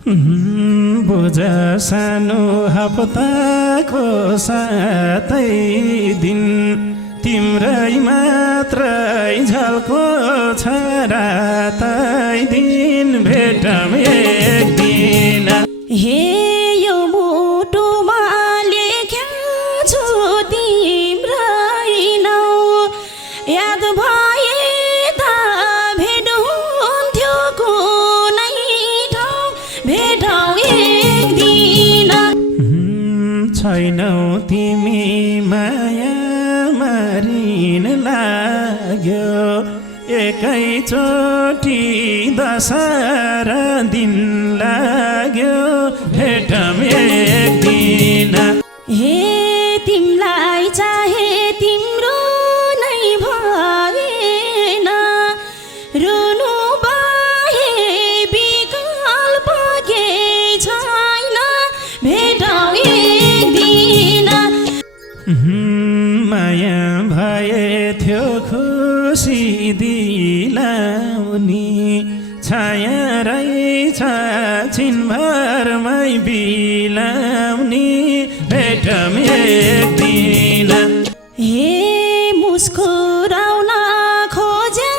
बुझ सानो हप्ताको 7 दिन तिम्रै मात्रै झल्को छ रातै दिन भेटौँ एक दिन। हे यो मुटुमा लेख्या छु तिम्रै नाउँ, याद भए त भेट हुन्थ्यो कुनै ठाउँ, भेटौँ एक दिन। छैनौ तिमी माया मारिन लाग्यो, एकैचोटि 10 दिन लाग्यो भेटौँ एक दिन। हे तिमलाई चाहे तिम्रो नै भएन, रुनु बाहे विकल्प केही छैन, भेटौँ एक दिन। माया भए थियो खुसी दिलाउने, छाया रहेछ छिनभरमै बिलाउने भेटौँ एक दिन। हे मुस्कुराउन खोज्या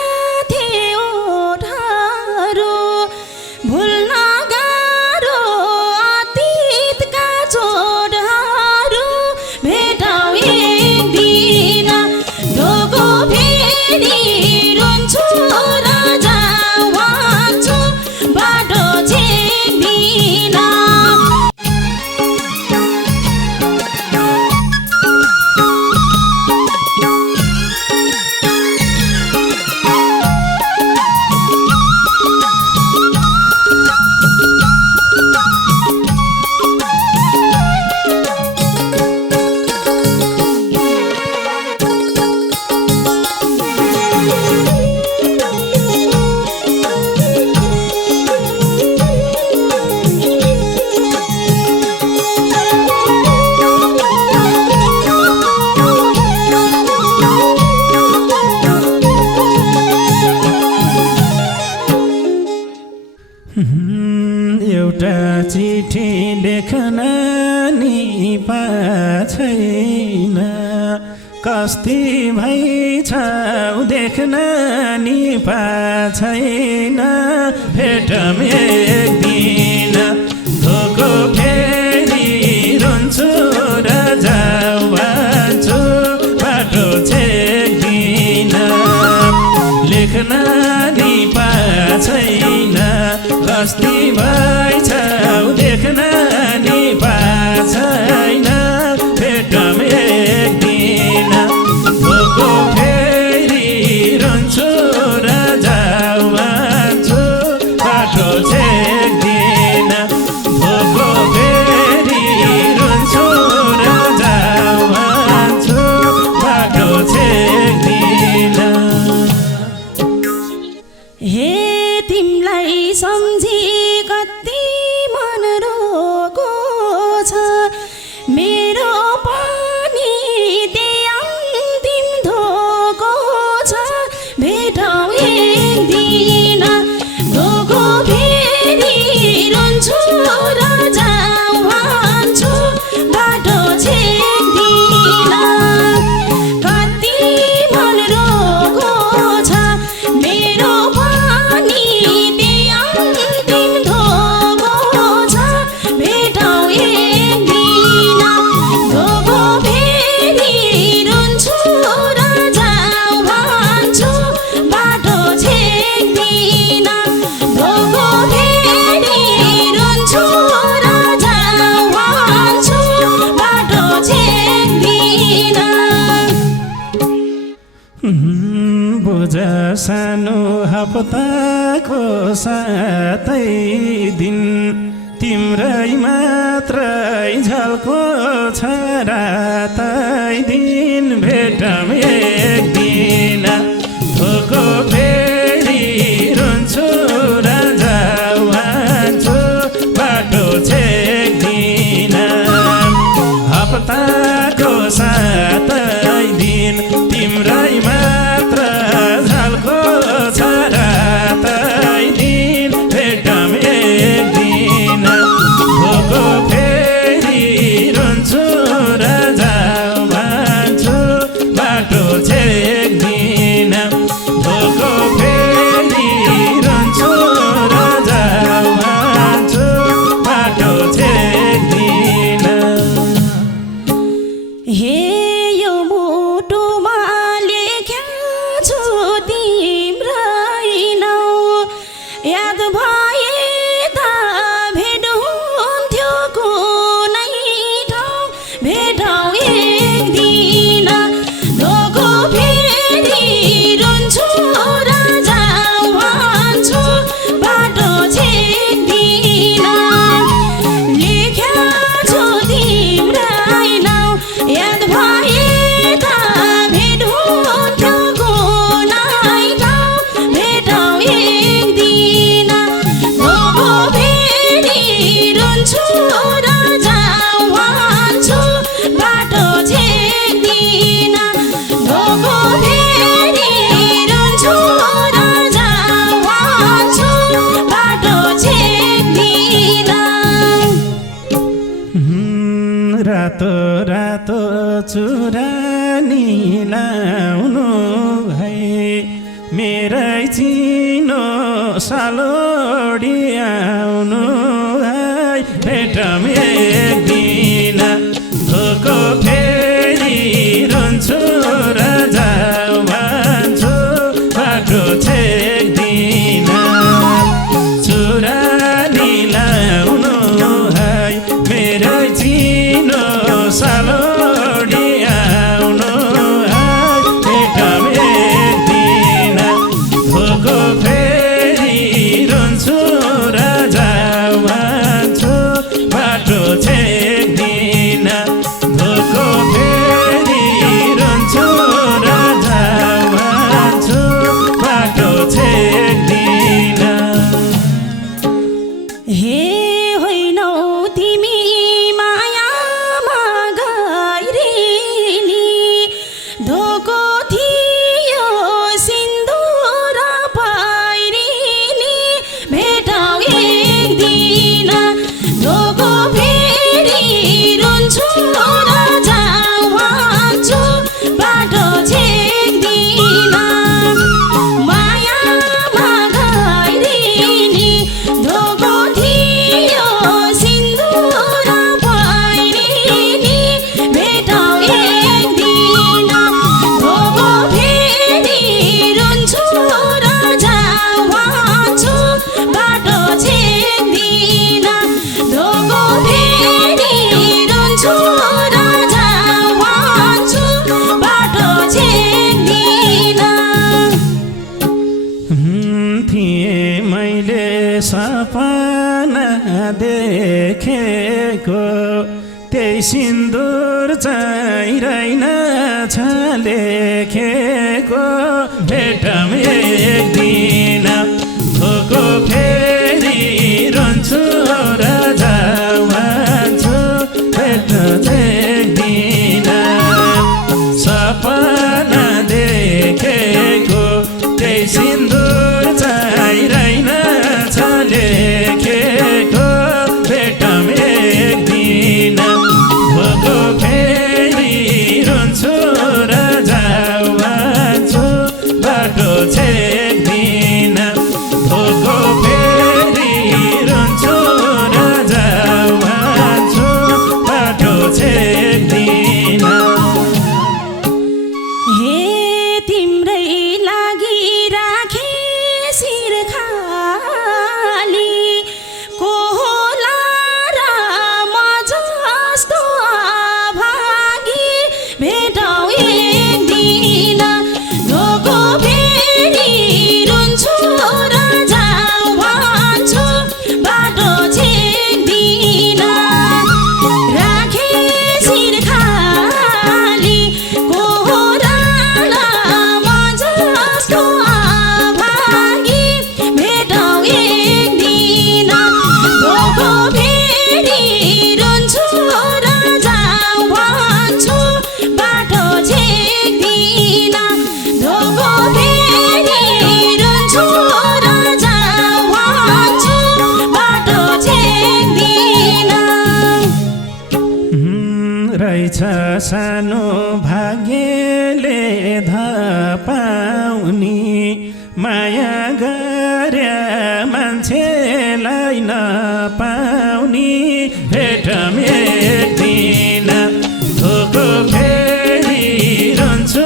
थियो ओठहरू, भुल्न गाह्रो अतीतका चोटहरू, भेटौँ एक दिन। धोको फेरि रुन्छु र जान्छु, बाटो छेक्दिन। एउटा चिठी लेखन नि छैन, कस्ती भइछ देख्न नि छैन, भेटौँ एक दिन। धोको फेरि रुन्छु र जान्छु, बाटो छेक्दिन। लेख्न नि छैन, कस्ती भइछ देख्न नि छैन, भेटौँ एक दिन। धोको फेरि रुन्छु र जान्छु, बाटो छेक्दिन। धोको फेरि रुन्छु र जान्छु, बाटो छेक्दिन। हे तिमलाई सम्झी कति मन रोको छ, मेरो पनि त्यही अन्तिम धोको छ, भेटौँ एक दिन। धोको फेरि रुन्छु र जान्छु, बाटो छेक्दिन। कति मन रोको छ, मेरो पनि त्यही अन्तिम धोको छ, भेटौँ एक दिन। धोको फेरि रुन्छु र जान्छु, बाटो छेक्दिन। धोको फेरि रुन्छु र जान्छु, बाटो छेक्दिन। बुझ सानो हप्ताको 7 दिन तिम्रै मात्रै झल्को छ रातै दिन भेटौँ एक दिन। धोको फेरि रुन्छु र जान्छु, बाटो छेक्दिन। हप्ताको 7 दिन तिम्रै मात्र झल्को छ रातै दिन भेटौँ एक दिन। रातो रातो चुरानी लाउनु है मेरै चिनो सालोडी आउनु है भेटौँ एक दिन धोको फेरि रुन्छु र जाऊ भन्छु बाटो छेक्दिन चुरानी लाउनु है मेरै चिनो सालोडी आउनु है भेटौँ एक दिन धोको फेरि रुन्छु र जाऊ भन्छु बाटो छेक्दिन धोको फेरि रुन्छु र जाऊ भन्छु बाटो छेक्दिन हे होइनौ तिमी मायामा गइरेली धोको थियो सिन्दुर पाइरेली भेटौँ एक दिन धोको फेरि रुन्छु र जाऊ भन्छु बाटो छेक्दिन मायामा गइरेली धोको थियो सिन्दुर पाइरेली भेटौँ एक दिन धोको फेरि रुन्छु र जाऊ भन्छु बाटो छेक्दिन धोको फेरि रुन्छु र जाऊ भन्छु बाटो छेक्दिन थिएँ मैले सपना देखेको त्यही सिन्दुर चाहिँ रहेनछ लेखेको भेटौँ एक दिन धोको फेरि रुन्छु र जाऊ भन्छु भेटौँ एक दिन सपना देखेको त्यही सिन्दुर चाहिँ रहेनछ लेखेको भेटौँ एक दिन धोको फेरि रुन्छु र जाऊ भन्छु बाटो छेक्दिन धोको फेरि रुन्छु र जाऊ भन्छु बाटो छेक्दिन हे तिम्रै लागि राखे शिर खाली को होला र म जस्तो भागी भेटौँ एक दिन धोको फेरि रुन्छु र जाऊ भन्छु बाटो छेक्दिन राखे शिर खाली को होला र म जस्तो भागी भेटौँ एक दिन धोको फेरि रुन्छु र जाऊ भन्छु बाटो छेक्दिन धोको फेरि रुन्छु र जाऊ भन्छु बाटो छेक्दिन रहेछ सानो भाग्यले धपाउने माया गर्या मान्छेलाई नपाउने भेटौँ एक दिन धोको फेरि रुन्छु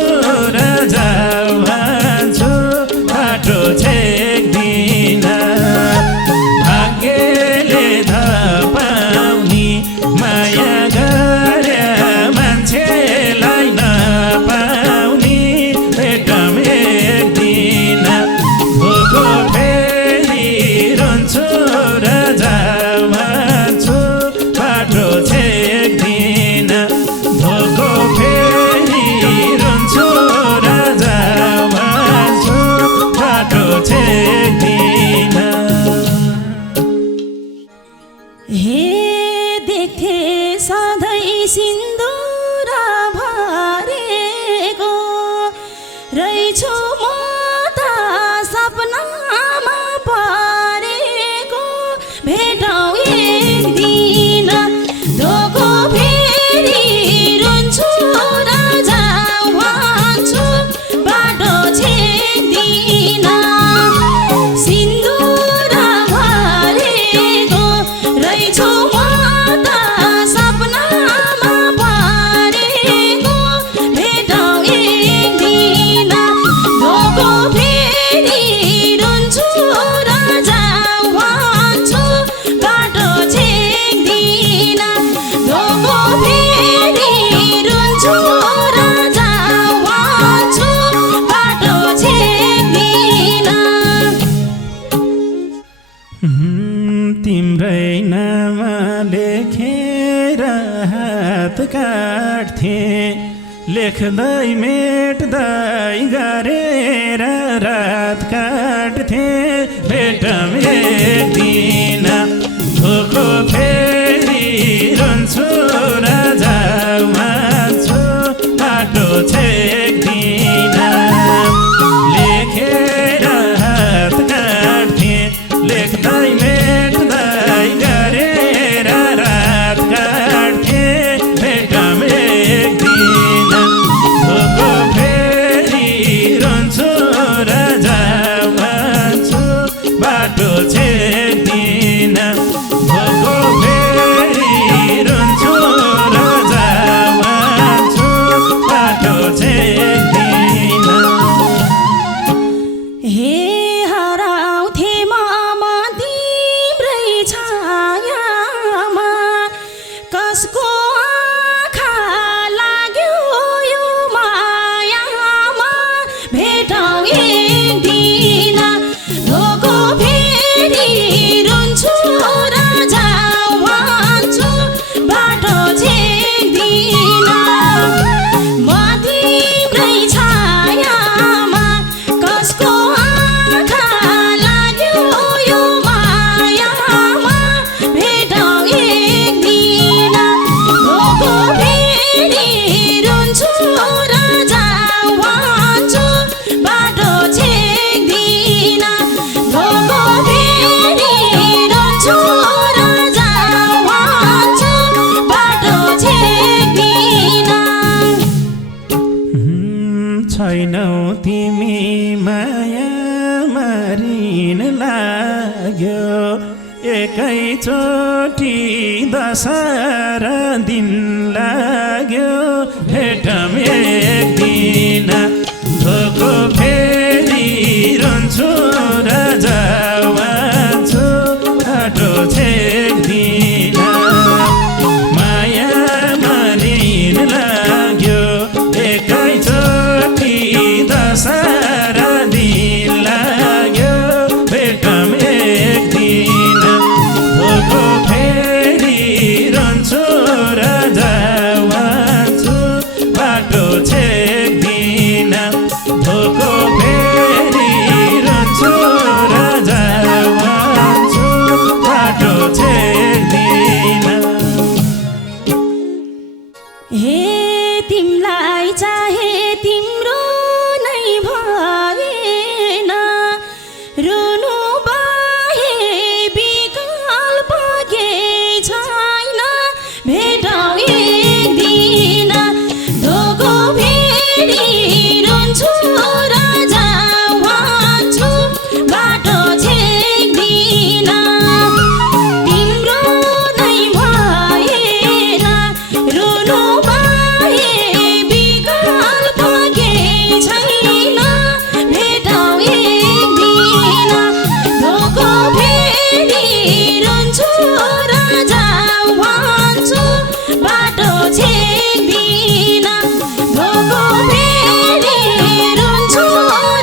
र जाऊ भन्छु बाटो छेक्दिन भाग्यले धपाउने माया गर्या मान्छेलाई नपाउने भेटौँ एक दिन धोको फेरि रुन्छु र जाऊ भन्छु बाटो छेक्दिन धोको फेरि रुन्छु र जाऊ भन्छु बाटो छेक्दिन हे देखे सधैँ सिन्दुर भरेको रहेछु म त सपनामा परेको भेटौँ एक दिन धोको फेरि नाम लेखेर हात काट्थे लेख्दै मेट्दै गरेर रात काट्थे भेटौँ एक दिन भोको फेरि रुन्छु र जाऊ मान्छु बाटो छेक्दिन लेखेर हात काट्थे लेख्दै मेट्दै गरेर रात काट्थे भेटौँ एक दिन भोको फेरि रुन्छु र जाऊ मान्छु बाटो छेक्दिन भोको फेरि रुन्छु र जाऊ मान्छु बाटो छेक्दिन हे हराउँथे म तिम्रै छायामा कसको आँखा लाग्यो यो मायामा भेटौँ एक दिन धोको फेरि रुन्छु र जाऊ मान्छु बाटो छेक्दिन म तिम्रै छायामा कसको आँखा लाग्यो यो मायामा भेटौँ एक दिन धोको फेरि रुन्छु र जाऊ मान्छु बाटो छेक्दिन धोको फेरि रुन्छु र जाऊ मान्छु बाटो छेक्दिन छैनौ तिमी माया मारिन लाग्यो एकैचोटि दशहरा दिन लाग्यो भेटौँ एक दिन धोको फेरि रुन्छु र जाऊ मान्छु बाटो छेक्दिन माया मारिन लाग्यो एकैचोटि दशहरा दिन लाग्यो भेटौँ एक दिन धोको फेरि रुन्छु र जाऊ मान्छु बाटो छेक्दिन धोको फेरि रुन्छु र जाऊ मान्छु बाटो छेक्दिन हे तिमलाई चाहे तिम्रो नै भएन रुनु बाहे विकल्प केही छैन भेटौँ एक दिन धोको फेरि रुन्छु र जाऊ मान्छु बाटो छेक्दिन तिम्रो नै भएन रुनु बाहे विकल्प केही छैन भेटौँ एक दिन धोको फेरि रुन्छु र जाऊ मान्छु बाटो छेक्दिन धोको फेरि रुन्छु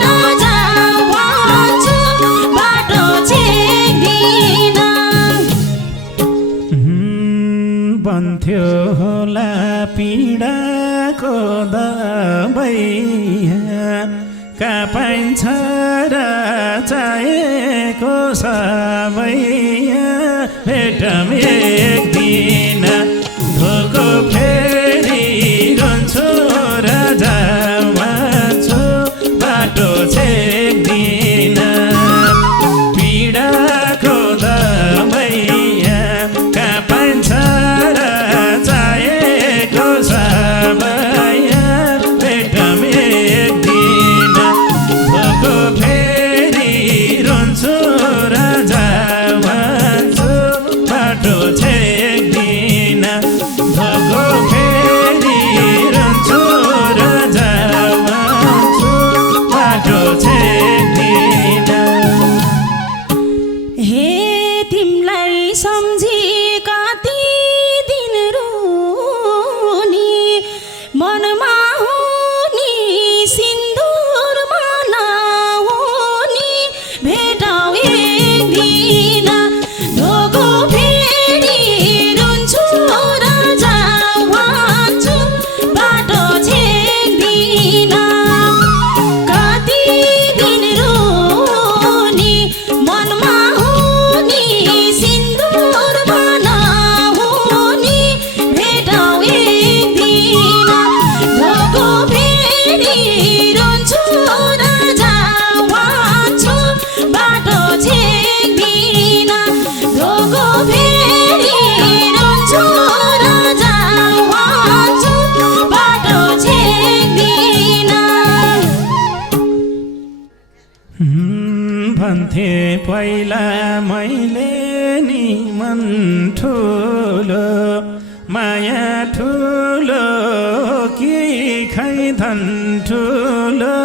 र जाऊ मान्छु बाटो छेक्दिन बन्थ्यो होला पीडाको दबाईया कहाँ पाइन्छ र चाहेको सबैया भेटौँ एक दिन धोको फेरि रुन्छु र जाऊ मान्छु बाटो छेक्दिन पीडाको दबाईया कहाँ पाइन्छ र चाहेको सबैया भेटौँ एक दिन धोको फेरि रुन्छु र जाऊ मान्छु बाटो छेक्दिन धोको फेरि रुन्छु र जाऊ मान्छु बाटो छेक्दिन हे तिमलाई सम्झी कति दिन रुनी मनमा हुनी सिन्दुरमा नहुनी भेटौँ एक दिन धोको फेरि भने पहिला मैले नि मन ठुलो माया ठुलो कि खै धन ठुलो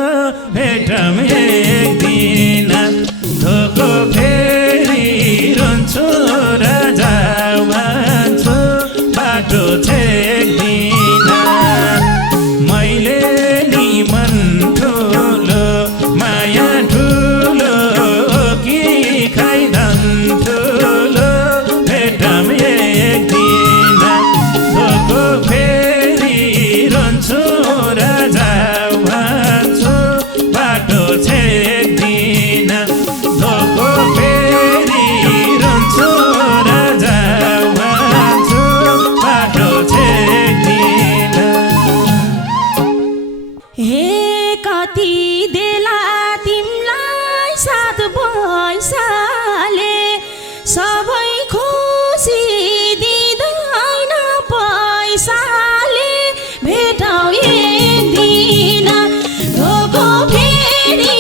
भेटौँ एक दिन धोको फेरि रुन्छु र जाऊ भन्छु बाटो छेक्दिन मैले नि मन ठुलो माया ठुलो कि खै धन ठुलो भेटौँ एक दिन धोको फेरि रुन्छु र जाऊ भन्छु बाटो छेक्दिन धोको फेरि रुन्छु र जाऊ भन्छु बाटो छेक्दिन हे कति देला तिमलाई सात पैसाले सबै खुसी दिँदैन पैसाले भेटौँ एक दिन धोको फेरि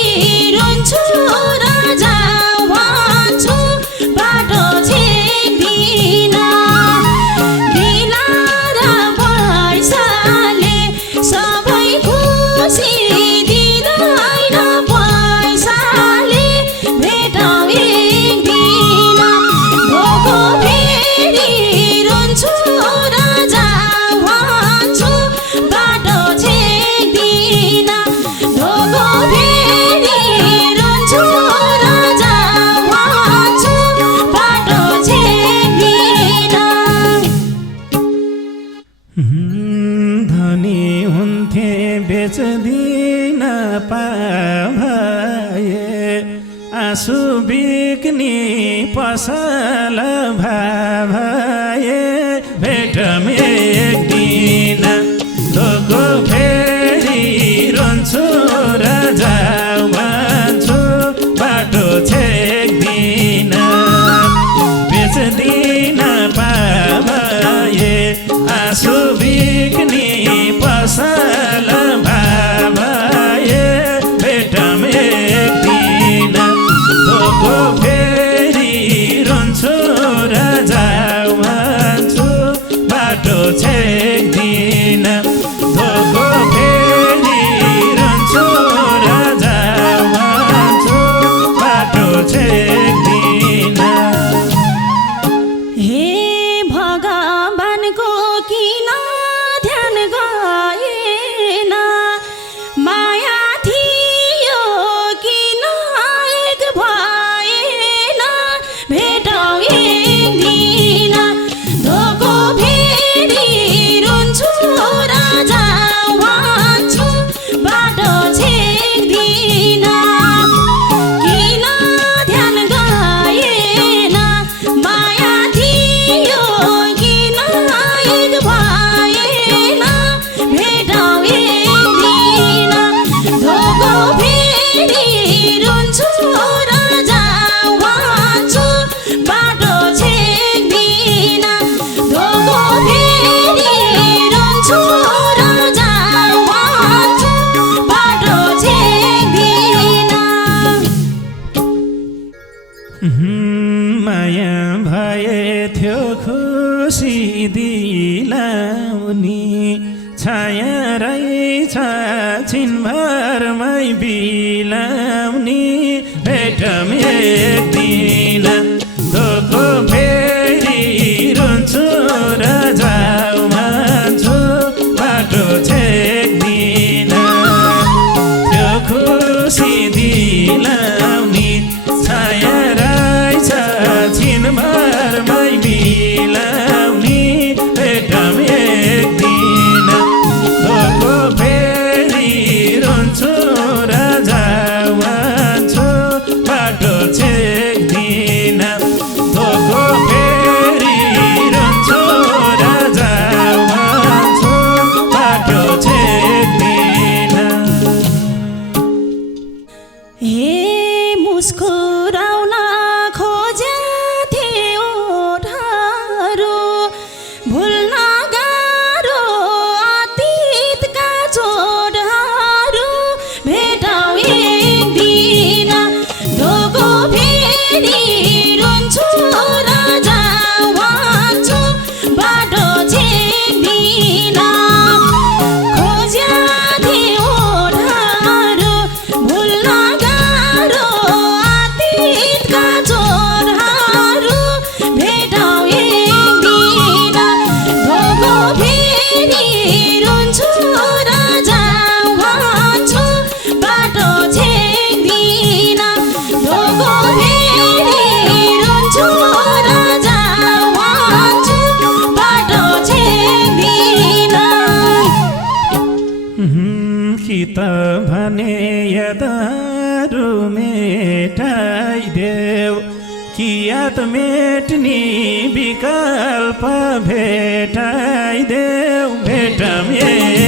रुन्छु र जाऊ भन्छु बाटो छेक्दिन दिला र पैसाले सबै खुसी दिँदैन पैसाले भेटौँ एक दिन धोको फेरि रुन्छु र जाऊ भन्छु बाटो छेक्दिन धोको फेरि रुन्छु र जाऊ भन्छु बाटो छेक्दिन धनी हुन्थे बेच्दिन भए आँसु बिक्ने पसल भए भेटौँ एक दिन धोको फेरि रुन्छु र जाऊ भन्छु बाटो छेक्दिन बेच्दिन भए आँसु बिक्ने पसल भए भेटौँ एक दिन धोको फेरि रुन्छु र जाऊ भन्छु बाटो छेक्दिन धोको फेरि रुन्छु र जाऊ भन्छु बाटो छेक्दिन हे भगवानको किन ध्यान गएन माया थियो किन एक भएन भेटौँ एक दिन धोको फेरि रुन्छु र जाऊ भन्छु बाटो छेक्दिन किन ध्यान गएन माया थियो किन एक भएन भेटौँ एक दिन धोको फेरि रुन्छु र जाऊ भन्छु बाटो छेक्दिन धोको फेरि रुन्छु र जाऊ भन्छु बाटो छेक्दिन माया भए थियो खुसी दिलाउने छाया रहेछ छिनभरमै बिलाउने भेटौँ एक दिन धोको फेरि रुन्छु र जाऊ भन्छु बाटो छेक्दिन त्यो खुसी दिलाउने छाया रहेछ छिनभरमै बिलाउने भेटौँ एक दिन धोको फेरि रुन्छु र जाऊ भन्छु बाटो छेक्दिन रात मेट्ने विकल्प भेटाइदेऊ भेटौँ